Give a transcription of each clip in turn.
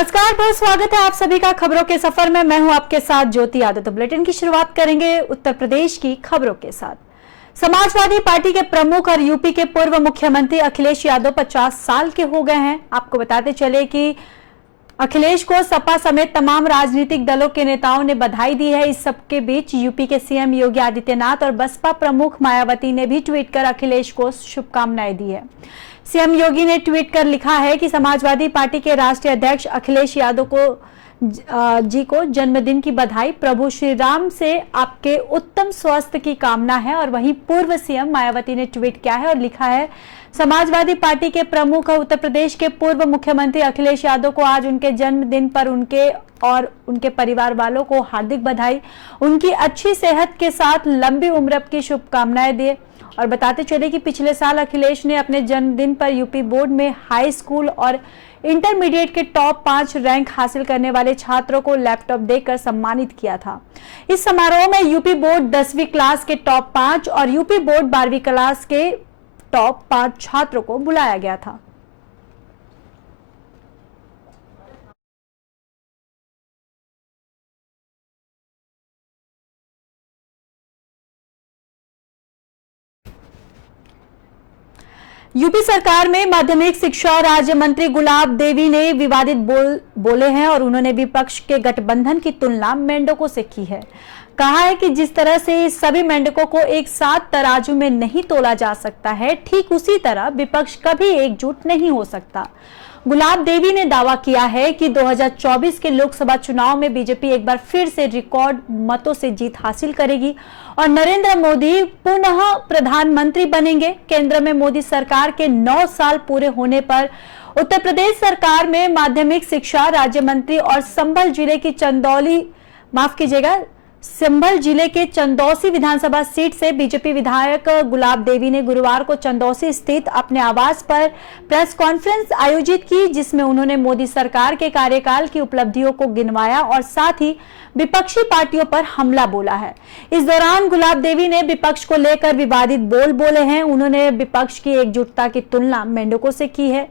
नमस्कार, बहुत स्वागत है आप सभी का खबरों के सफर में। मैं हूं आपके साथ ज्योति यादव। तो बुलेटिन की शुरुआत करेंगे उत्तर प्रदेश की खबरों के साथ। समाजवादी पार्टी के प्रमुख और यूपी के पूर्व मुख्यमंत्री अखिलेश यादव 50 साल के हो गए हैं। आपको बताते चले कि अखिलेश को सपा समेत तमाम राजनीतिक दलों के नेताओं ने बधाई दी है। इस सबके बीच यूपी के सीएम योगी आदित्यनाथ और बसपा प्रमुख मायावती ने भी ट्वीट कर अखिलेश को शुभकामनाएं दी है। सीएम योगी ने ट्वीट कर लिखा है कि समाजवादी पार्टी के राष्ट्रीय अध्यक्ष अखिलेश यादव को जन्मदिन की बधाई। प्रभु श्री राम से आपके उत्तम स्वास्थ्य की कामना है। और वहीं पूर्व सीएम मायावती ने ट्वीट किया है और लिखा है, समाजवादी पार्टी के प्रमुख और उत्तर प्रदेश के पूर्व मुख्यमंत्री अखिलेश यादव को आज उनके जन्मदिन पर उनके और उनके परिवार वालों को हार्दिक बधाई। उनकी अच्छी सेहत के साथ लंबी उम्र की शुभकामनाएं दिए। और बताते चले कि पिछले साल अखिलेश ने अपने जन्मदिन पर यूपी बोर्ड में हाई स्कूल और इंटरमीडिएट के टॉप 5 रैंक हासिल करने वाले छात्रों को लैपटॉप देकर सम्मानित किया था। इस समारोह में यूपी बोर्ड 10वीं क्लास के टॉप 5 और यूपी बोर्ड 12वीं क्लास के टॉप 5 छात्रों को बुलाया गया था। यूपी सरकार में माध्यमिक शिक्षा राज्य मंत्री गुलाब देवी ने विवादित बोले हैं और उन्होंने विपक्ष के गठबंधन की तुलना मेंढकों से की है। कहा है कि जिस तरह से सभी मेंढकों को एक साथ तराजू में नहीं तोला जा सकता है, ठीक उसी तरह विपक्ष कभी एकजुट नहीं हो सकता। गुलाब देवी ने दावा किया है कि 2024 के लोकसभा चुनाव में बीजेपी एक बार फिर से रिकॉर्ड मतों से जीत हासिल करेगी और नरेंद्र मोदी पुनः प्रधानमंत्री बनेंगे। केंद्र में मोदी सरकार के 9 साल पूरे होने पर उत्तर प्रदेश सरकार में माध्यमिक शिक्षा राज्य मंत्री और संभल जिले के चंदौसी विधानसभा सीट से बीजेपी विधायक गुलाब देवी ने गुरुवार को चंदौसी स्थित अपने आवास पर प्रेस कॉन्फ्रेंस आयोजित की, जिसमें उन्होंने मोदी सरकार के कार्यकाल की उपलब्धियों को गिनवाया और साथ ही विपक्षी पार्टियों पर हमला बोला है। इस दौरान गुलाब देवी ने विपक्ष को लेकर विवादित बोले हैं। उन्होंने विपक्ष की एकजुटता की तुलना मेंढकों से की है।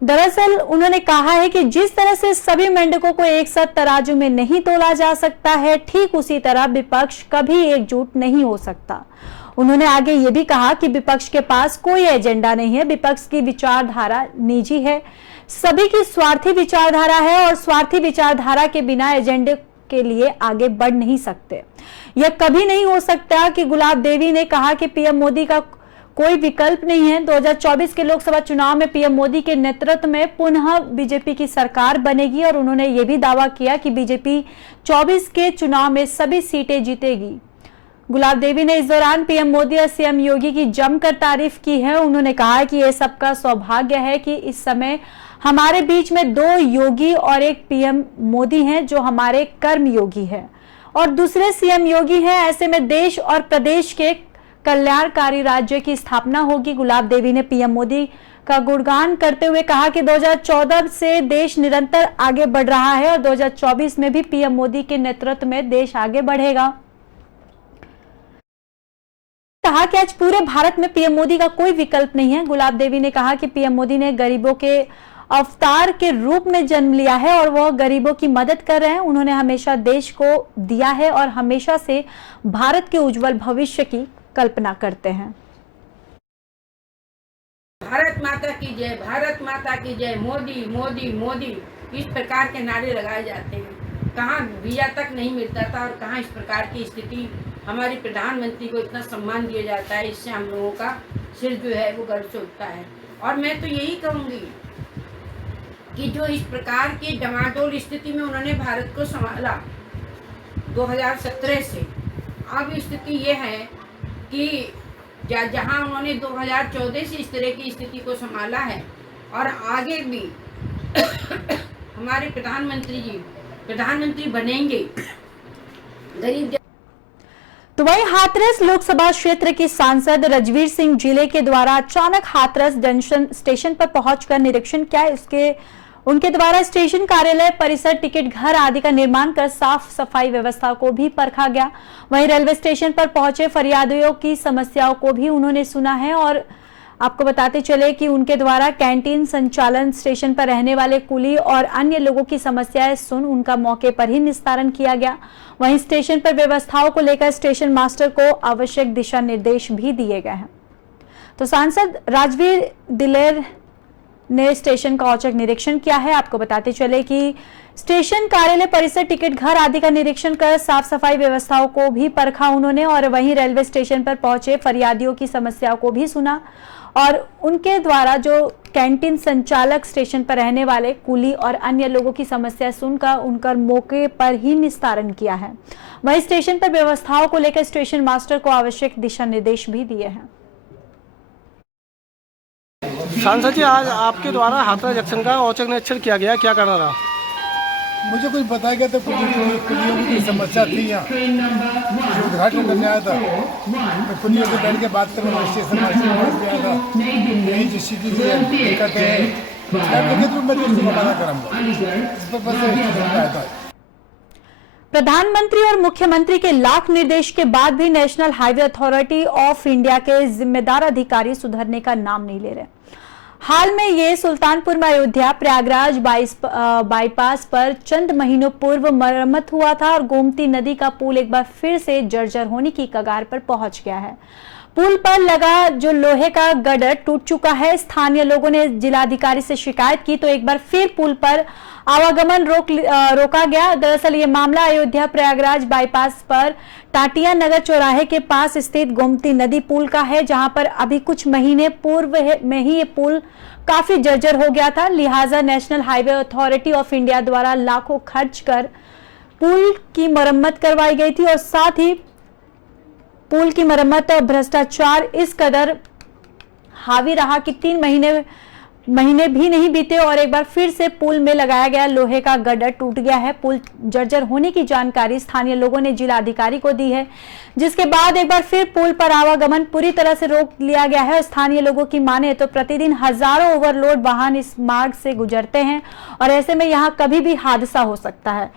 दरअसल उन्होंने कहा है कि जिस तरह से सभी मेंढकों को एक साथ तराजू में नहीं तोला जा सकता है, ठीक उसी तरह विपक्ष कभी एकजुट नहीं हो सकता। उन्होंने आगे ये भी कहा कि विपक्ष के पास कोई एजेंडा नहीं है। विपक्ष की विचारधारा निजी है, सभी की स्वार्थी विचारधारा है और स्वार्थी विचारधारा के बिना एजेंडे के लिए आगे बढ़ नहीं सकते। यह कभी नहीं हो सकता कि गुलाब देवी ने कहा कि पीएम मोदी का कोई विकल्प नहीं है। 2024 के लोकसभा चुनाव में पीएम मोदी के नेतृत्व में पुनः बीजेपी की सरकार बनेगी और उन्होंने ये भी दावा किया कि बीजेपी 24 के चुनाव में सभी सीटें जीतेगी। गुलाब देवी ने इस दौरान पीएम मोदी और सीएम योगी की जमकर तारीफ की है। उन्होंने कहा कि यह सबका सौभाग्य है कि इस समय हमारे बीच में 2 योगी और एक पीएम मोदी हैं जो हमारे कर्म योगी है और दूसरे सीएम योगी हैं। ऐसे में देश और प्रदेश के कल्याणकारी राज्य की स्थापना होगी। गुलाब देवी ने पीएम मोदी का गुणगान करते हुए कहा कि 2014 से देश निरंतर आगे बढ़ रहा है और 2024 में भी पीएम मोदी के नेतृत्व में देश आगे बढ़ेगा। कहा कि आज पूरे भारत में पीएम मोदी का कोई विकल्प नहीं है। गुलाब देवी ने कहा कि पीएम मोदी ने गरीबों के अवतार के रूप में जन्म लिया है और वह गरीबों की मदद कर रहे हैं। उन्होंने हमेशा देश को दिया है और हमेशा से भारत के उज्जवल भविष्य की कल्पना करते हैं। भारत माता की जय, भारत माता की जय, मोदी मोदी मोदी, इस प्रकार के नारे लगाए जाते हैं। कहाँ वीजा तक नहीं मिलता था और कहाँ इस प्रकार की स्थिति। हमारे प्रधानमंत्री को इतना सम्मान दिया जाता है, इससे हम लोगों का सिर जो है वो गर्व से उठता है। और मैं तो यही कहूँगी कि जो इस प्रकार की डमाडोल स्थिति में उन्होंने भारत को संभाला 2017 से, अब स्थिति ये है कि जहां उन्होंने 2014 से इस तरह की स्थिति को संभाला है और आगे भी हमारे प्रधानमंत्री बनेंगे। गरीब तो वहीं हाथरस लोकसभा क्षेत्र की सांसद रजवीर सिंह जिले के द्वारा अचानक हाथरस जंक्शन स्टेशन पर पहुंचकर निरीक्षण किया। उनके द्वारा स्टेशन कार्यालय परिसर, टिकट घर आदि का निर्माण कर साफ सफाई व्यवस्था को भी परखा गया। वहीं रेलवे स्टेशन पर पहुंचे फरियादियों की समस्याओं को भी उन्होंने सुना है और आपको बताते चले कि उनके द्वारा कैंटीन संचालन, स्टेशन पर रहने वाले कुली और अन्य लोगों की समस्याएं सुन उनका मौके पर ही निस्तारण किया गया। वहीं स्टेशन पर व्यवस्थाओं को लेकर स्टेशन मास्टर को आवश्यक दिशा निर्देश भी दिए गए हैं। तो सांसद राजवीर दिलेर ने स्टेशन का औचक निरीक्षण किया है। आपको बताते चले कि स्टेशन कार्यालय परिसर, टिकट घर आदि का निरीक्षण कर साफ सफाई व्यवस्थाओं को भी परखा उन्होंने और वहीं रेलवे स्टेशन पर पहुंचे फरियादियों की समस्याओं को भी सुना और उनके द्वारा जो कैंटीन संचालक, स्टेशन पर रहने वाले कुली और अन्य लोगों की समस्या सुनकर उनका मौके पर ही निस्तारण किया है। वहीं स्टेशन पर व्यवस्थाओं को लेकर स्टेशन मास्टर को आवश्यक दिशा निर्देश भी दिए हैं। सांसद जी, आज आपके द्वारा हाथरस जंक्शन का औचक निरीक्षण किया गया, क्या करना रहा? मुझे कुछ बताया गया था, कुलियों की कोई समस्या थी यहाँ, जो उद्घाटन करने आया था, तो कुलियों से बैठ के बात करने स्टेशन मास्टर आया था, यही जिसकी की दिक्कत है तो मैं उसको मना करूँगा, इस पर बस आया था। प्रधानमंत्री और मुख्यमंत्री के लाख निर्देश के बाद भी national highway authority of India के जिम्मेदार अधिकारी सुधरने का नाम नहीं ले रहे। हाल में ये सुल्तानपुर में अयोध्या प्रयागराज बाईपास पर चंद महीनों पूर्व मरम्मत हुआ था और गोमती नदी का पुल एक बार फिर से जर्जर होने की कगार पर पहुंच गया है। पुल पर लगा जो लोहे का गर्डर टूट चुका है। स्थानीय लोगों ने जिलाधिकारी से शिकायत की तो एक बार फिर पुल पर आवागमन रोका गया। दरअसल ये मामला अयोध्या प्रयागराज बाईपास पर टाटिया नगर चौराहे के पास स्थित गोमती नदी पुल का है, जहां पर अभी कुछ महीने पूर्व में ही ये पुल काफी जर्जर हो गया था। लिहाजा national highway authority of India द्वारा लाखों खर्च कर पुल की मरम्मत करवाई गई थी और साथ ही पुल की मरम्मत और भ्रष्टाचार इस कदर हावी रहा कि 3 महीने भी नहीं बीते और एक बार फिर से पुल में लगाया गया लोहे का गर्डर टूट गया है। पुल जर्जर होने की जानकारी स्थानीय लोगों ने जिला अधिकारी को दी है, जिसके बाद एक बार फिर पुल पर आवागमन पूरी तरह से रोक लिया गया है। स्थानीय लोगों की माने तो प्रतिदिन हजारों ओवरलोड वाहन इस मार्ग से गुजरते हैं और ऐसे में यहाँ कभी भी हादसा हो सकता है।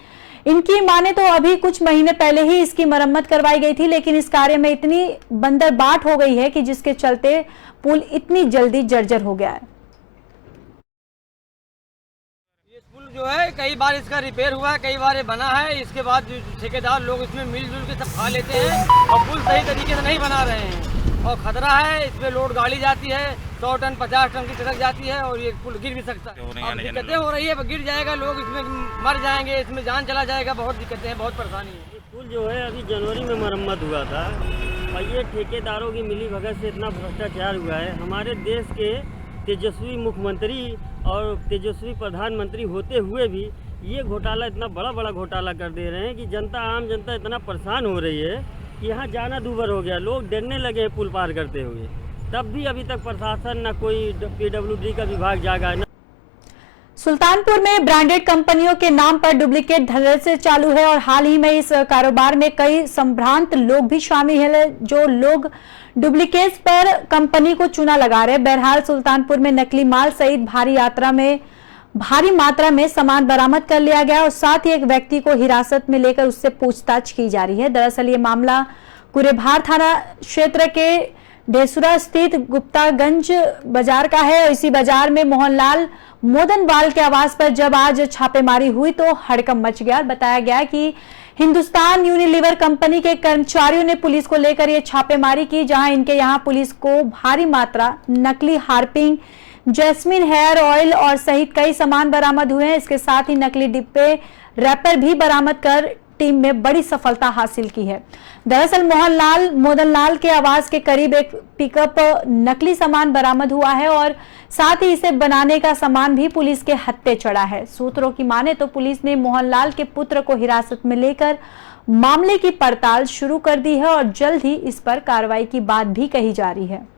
इनकी माने तो अभी कुछ महीने पहले ही इसकी मरम्मत करवाई गई थी, लेकिन इस कार्य में इतनी बंदरबाट हो गई है कि जिसके चलते पुल इतनी जल्दी जर्जर हो गया है। ये पुल जो है कई बार इसका रिपेयर हुआ है, कई बार ये बना है, इसके बाद जो ठेकेदार लोग इसमें मिलजुल के सब खा लेते हैं और पुल सही तरीके से नहीं बना रहे हैं और खतरा है। इसमें लोड गाड़ी जाती है, 100 टन 50 टन की ट्रक जाती है और ये पुल गिर भी सकता है। अब दिक्कतें हो रही है, गिर जाएगा, लोग इसमें मर जाएंगे, इसमें जान चला जाएगा, बहुत दिक्कतें हैं, बहुत परेशानी है। पुल जो है अभी जनवरी में मरम्मत हुआ था और ये ठेकेदारों की मिली भगत से इतना भ्रष्टाचार हुआ है। हमारे देश के तेजस्वी मुख्यमंत्री और तेजस्वी प्रधानमंत्री होते हुए भी ये घोटाला, इतना बड़ा घोटाला कर दे रहे हैं कि आम जनता इतना परेशान हो रही है कि यहाँ जाना दूभर हो गया। लोग डरने लगे हैं पुल पार करते हुए, तब भी अभी तक प्रशासन न कोई PWD का विभाग जागा। सुल्तानपुर में ब्रांडेड कंपनियों के नाम पर डुप्लीकेट धड़ल्ले चालू है और हाल ही में इस कारोबार में कई संभ्रांत लोग भी शामिल हैं, जो लोग डुप्लीकेट पर कंपनी को चूना लगा रहे। बहरहाल सुल्तानपुर में नकली माल सहित भारी मात्रा में सामान बरामद कर लिया गया और साथ ही एक व्यक्ति को हिरासत में लेकर उससे पूछताछ की जा रही है। दरअसल ये मामला कुरेभार थाना क्षेत्र के ढेसुरा स्थित गुप्तागंज बाजार का है और इसी बाजार में मोहनलाल मोदनवाल के आवास पर जब आज छापेमारी हुई तो हड़कंप मच गया। बताया गया कि हिंदुस्तान यूनिलीवर कंपनी के कर्मचारियों ने पुलिस को लेकर ये छापेमारी की, जहां इनके यहां पुलिस को भारी मात्रा नकली हार्पिंग, जैस्मिन हेयर ऑयल और सहित कई सामान बरामद हुए हैं। इसके साथ ही नकली डिब्बे, रैपर भी बरामद कर टीम में बड़ी सफलता हासिल की है। दरअसल मोदनलाल के आवास के करीब एक पिकअप नकली सामान बरामद हुआ है और साथ ही इसे बनाने का सामान भी पुलिस के हत्थे चढ़ा है। सूत्रों की माने तो पुलिस ने मोहनलाल के पुत्र को हिरासत में लेकर मामले की पड़ताल शुरू कर दी है और जल्द ही इस पर कार्रवाई की बात भी कही जा रही है।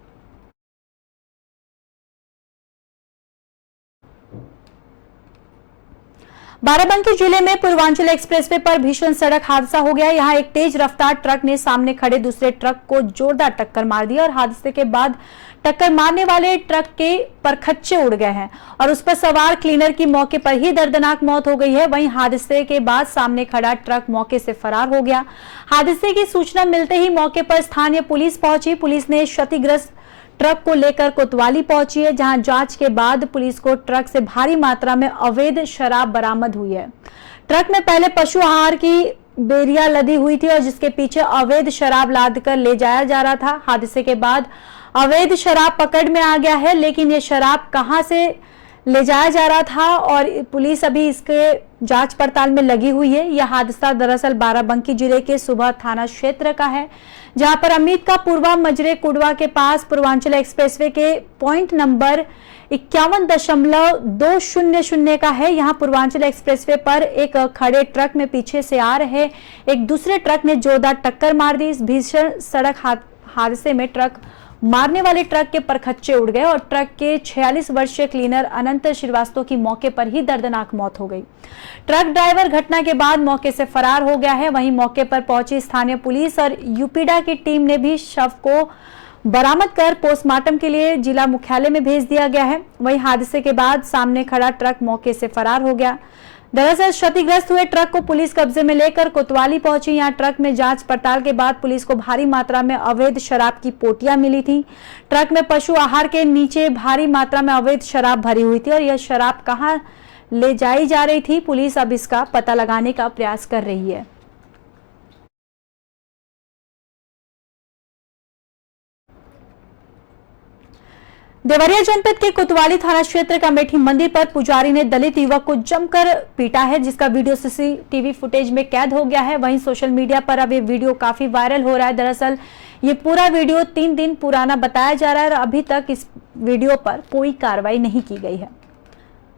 बाराबंकी जिले में पूर्वांचल एक्सप्रेसवे पर भीषण सड़क हादसा हो गया। यहां एक तेज रफ्तार ट्रक ने सामने खड़े दूसरे ट्रक को जोरदार टक्कर मार दी और हादसे के बाद टक्कर मारने वाले ट्रक के परखच्चे उड़ गए हैं और उस पर सवार क्लीनर की मौके पर ही दर्दनाक मौत हो गई है। वहीं हादसे के बाद सामने खड़ा ट्रक मौके से फरार हो गया। हादसे की सूचना मिलते ही मौके पर स्थानीय पुलिस पहुंची। पुलिस ने क्षतिग्रस्त ट्रक को लेकर कोतवाली पहुंची है, जहां जांच के बाद पुलिस को ट्रक से भारी मात्रा में अवैध शराब बरामद हुई है। ट्रक में पहले पशु आहार की बेरिया लदी हुई थी और जिसके पीछे अवैध शराब लाद कर ले जाया जा रहा था। हादसे के बाद अवैध शराब पकड़ में आ गया है, लेकिन ये शराब कहां से ले जाया जा रहा था और पुलिस अभी इसके जांच पड़ताल में लगी हुई है। यह हादसा दरअसल बाराबंकी जिले के सुबह थाना क्षेत्र का है, जहां पर अमृत का पूर्वा मजरे कुड़वा के पास पूर्वांचल एक्सप्रेसवे के पॉइंट नंबर 51.200 का है। यहां पूर्वांचल एक्सप्रेसवे पर एक खड़े ट्रक में पीछे से आ रहे एक दूसरे ट्रक ने जोरदार टक्कर मार दी। इस भीषण सड़क हादसे में ट्रक मारने वाले ट्रक के परखच्चे उड़ गए और ट्रक के 46 वर्षीय क्लीनर अनंत श्रीवास्तव की मौके पर ही दर्दनाक मौत हो गई। ट्रक ड्राइवर घटना के बाद मौके से फरार हो गया है। वहीं मौके पर पहुंची स्थानीय पुलिस और यूपीडा की टीम ने भी शव को बरामद कर पोस्टमार्टम के लिए जिला मुख्यालय में भेज दिया गया है। वहीं हादसे के बाद सामने खड़ा ट्रक मौके से फरार हो गया। दरअसल क्षतिग्रस्त हुए ट्रक को पुलिस कब्जे में लेकर कोतवाली पहुंची। यहां ट्रक में जांच पड़ताल के बाद पुलिस को भारी मात्रा में अवैध शराब की पोटियां मिली थी। ट्रक में पशु आहार के नीचे भारी मात्रा में अवैध शराब भरी हुई थी और यह शराब कहां ले जाई जा रही थी, पुलिस अब इसका पता लगाने का प्रयास कर रही है। देवरिया जनपद के कोतवाली थाना क्षेत्र का अमेठी मंदिर पर पुजारी ने दलित युवक को जमकर पीटा है, जिसका वीडियो सीसीटीवी फुटेज में कैद हो गया है। वहीं सोशल मीडिया पर अब ये वीडियो काफी वायरल हो रहा है। दरअसल ये पूरा वीडियो 3 दिन पुराना बताया जा रहा है और अभी तक इस वीडियो पर कोई कार्रवाई नहीं की गई है।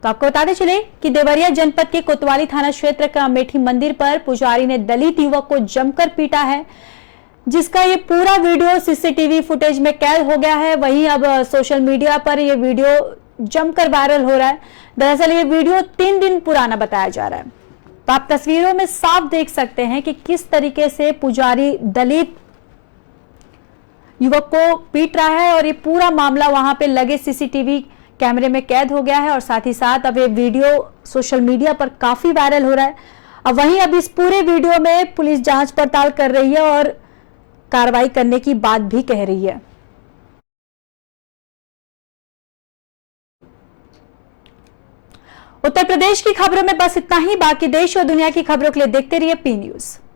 तो आपको बताते चले कि देवरिया जनपद के कोतवाली थाना क्षेत्र का अमेठी मंदिर पर पुजारी ने दलित युवक को जमकर पीटा है, जिसका ये पूरा वीडियो सीसीटीवी फुटेज में कैद हो गया है। वहीं अब सोशल मीडिया पर ये वीडियो जमकर वायरल हो रहा है। दरअसल ये वीडियो 3 दिन पुराना बताया जा रहा है। तो आप तस्वीरों में साफ देख सकते हैं कि किस तरीके से पुजारी दलित युवक को पीट रहा है और ये पूरा मामला वहां पे लगे सीसीटीवी कैमरे में कैद हो गया है और साथ ही साथ अब ये वीडियो सोशल मीडिया पर काफी वायरल हो रहा है। अब वहीं अब इस पूरे वीडियो में पुलिस जांच पड़ताल कर रही है और कार्रवाई करने की बात भी कह रही है। उत्तर प्रदेश की खबरों में बस इतना ही। बाकी देश और दुनिया की खबरों के लिए देखते रहिए पी न्यूज़।